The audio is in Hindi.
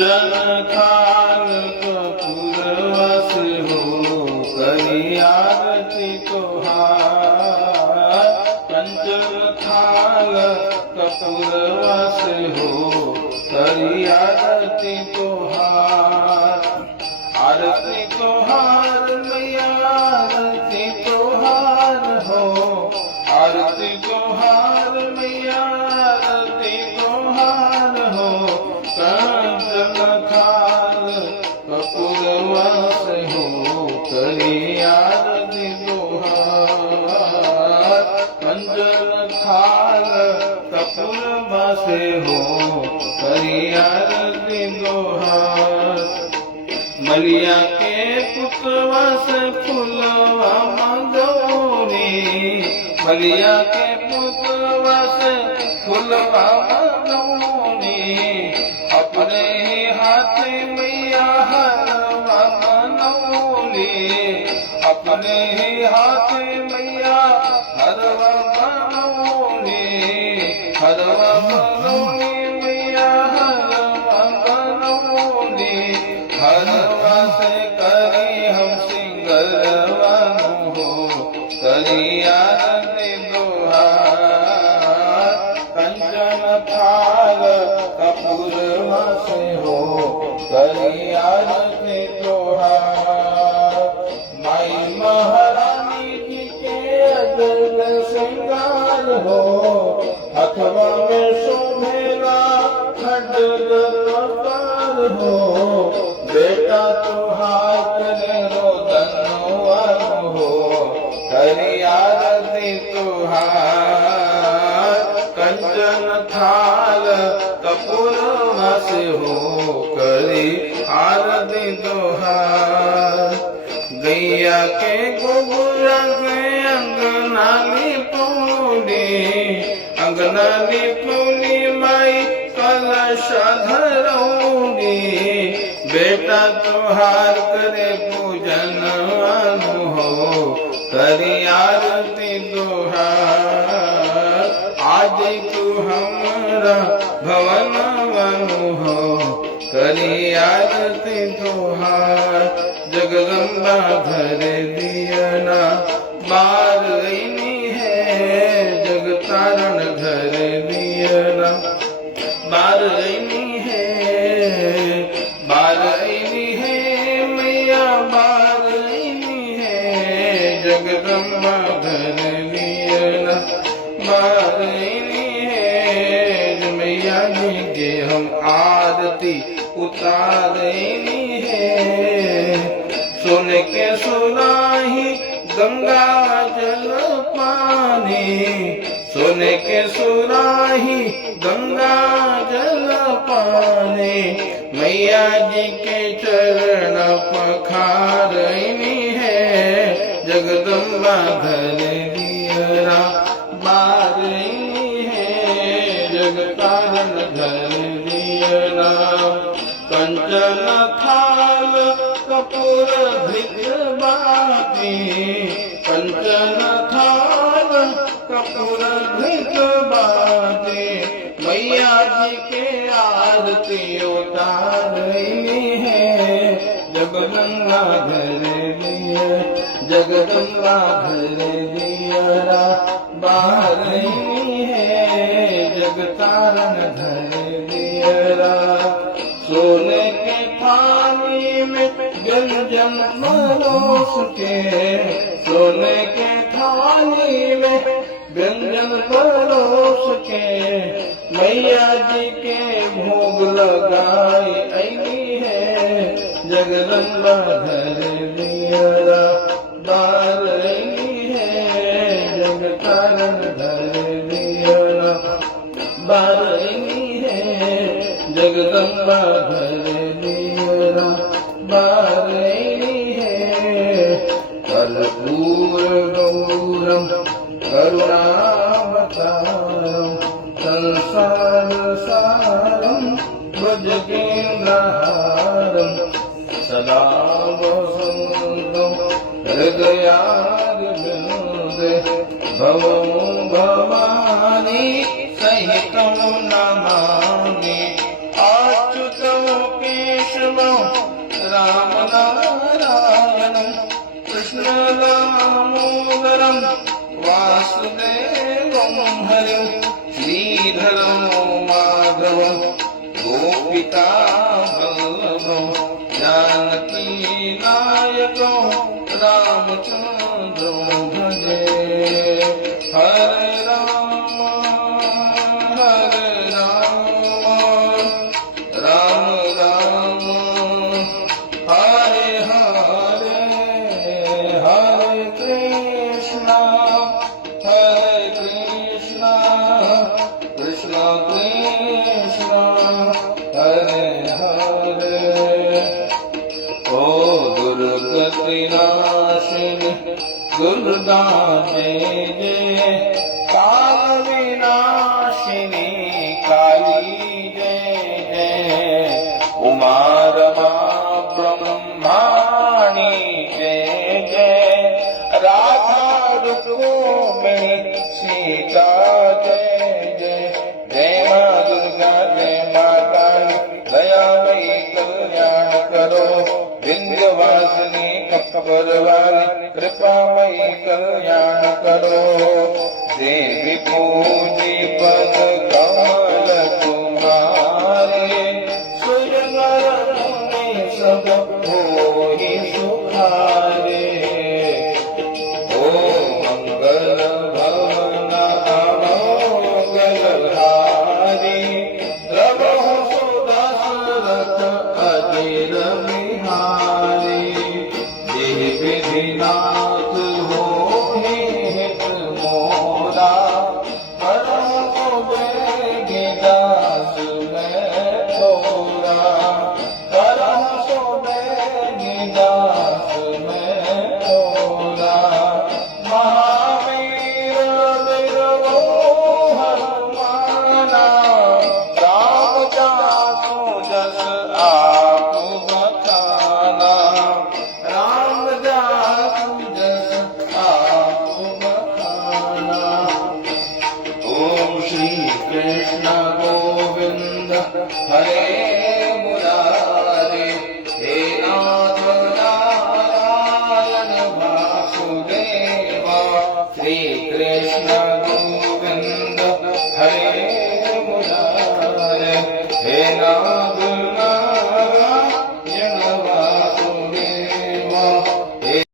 खान कपूरवश हो करी आरती तोहार। कंचन थाल कपूरवश हो करी आरती तोहार। आरती तोहार मैया आरती तोहार हो। आरती तोहार मैया आरती तोहार हो। कंचन थाल कपूरवश हो करी आरती तोहार। कंचन थाल कपूरवश हो करी आरती तोहार। मलिया के पुत्रवश फुलवा मगौरी। मलिया के पुत्रवश फुलवा मगौरी। अपने ही हाथ मैया हरवा बनौली। अपने ही हाथ मैया हरवा बनौली। हरवा बनौली मैया हरवा बनौली। हरवा से करी हम सिंगरवानु हो करी आरती तोहार। कंचन थाल कपूरवश हो करी आरती तोहार। माई महारानी जी के अदल श्रृंगार हो। अथवा में शोभेला खड्ग तलवार हो। बेटा तुहार करे रोदनवार हो करी आरती तुहार। कंचन थाल कपूरवश हो करी आरती तुहार। गैया के गोबर के अंगना लिपौली। अंगना लिपौली माई कलश धरौली। बेटा तुहार करे पूजन अनु हो करी आरती तुहार। आज तू हमरा भवन वनु हो करी आरती तुहार। जगदम्बा घर दियना बार रही है। जगतारण घर दियना बार रही है। बार रही है मैया बार रही है। जगदम्बा घर दियना बार रही है। मैया जी के हम आरती उतार रही है। सोने के सुराही गंगा जल पानी। सोने के सुराही गंगा जल पानी। मैया जी के चरण पखारनी है। जगदम्बा घर दियरा बारनी है। जगतारण घर दियरा। कंचन थाल कपूर धृत बाती। कंचन थाल कपूर धृत बाती। मैया जी के आरती उतारनी है। जगदम्बा घर दिया जगदम्बा घर दियरा बारनी है। जगतारण घर दियरा। सोने के थाली में व्यंजन परोस के। सोने के थाली में व्यंजन परोस के। मैया जी के भोग लगाई आई है। जगदम्बा घर दियरा बारनी है। जगतारण घर दियरा बारनी है। जगदम्बा घर दियरा बारनी है। कर्पूर गौरम करुणावतारम संसार सारम भुजगेन्द्रहारम सदा वसन्तं हृदयारविन्दे भवो भवानी सहितं नमामि। अच्युतं वासुदेवं हरिं श्रीधरं माधवं गोपिका वल्लभं जानकी नायकं रामचन्द्रं भजे हरे राम राम राम हरे हरे हरे कृष्णा कृष्ण कृष्ण हरे हरे ओ दुर्गति नाशिनी दुर्गा जय जय काल विनाशिनी काली जय जय उमा रमा ब्रह्माणी जय जय राधा रुक्मिणी सीता जय जय जय माँ दुर्गा जय माँ काली दयामयी कल्याण करो विंध्यवासिनी कपरवाली कृपामयी कल्याण करो देवी पूजी पद कमल तुम्हारे सुरवर मुनि सब होहि सुखारे ओ मंगल भवन अमंगलहारी द्रवहु सुदशरथ अजिर बिहारी देहि विधिनाथ होहि हित मोरा परमो बेगी दास मैं तोरा परमो बेगी दास मैं तोरा महावीर बिरलो हनुमाना राम जासु जस आप बखाना राम जासु जस आप बखाना ओम श्री कृष्ण गोविंद हरे मुरारे हे नाथ नारायण वासुदेवा श्री कृष्ण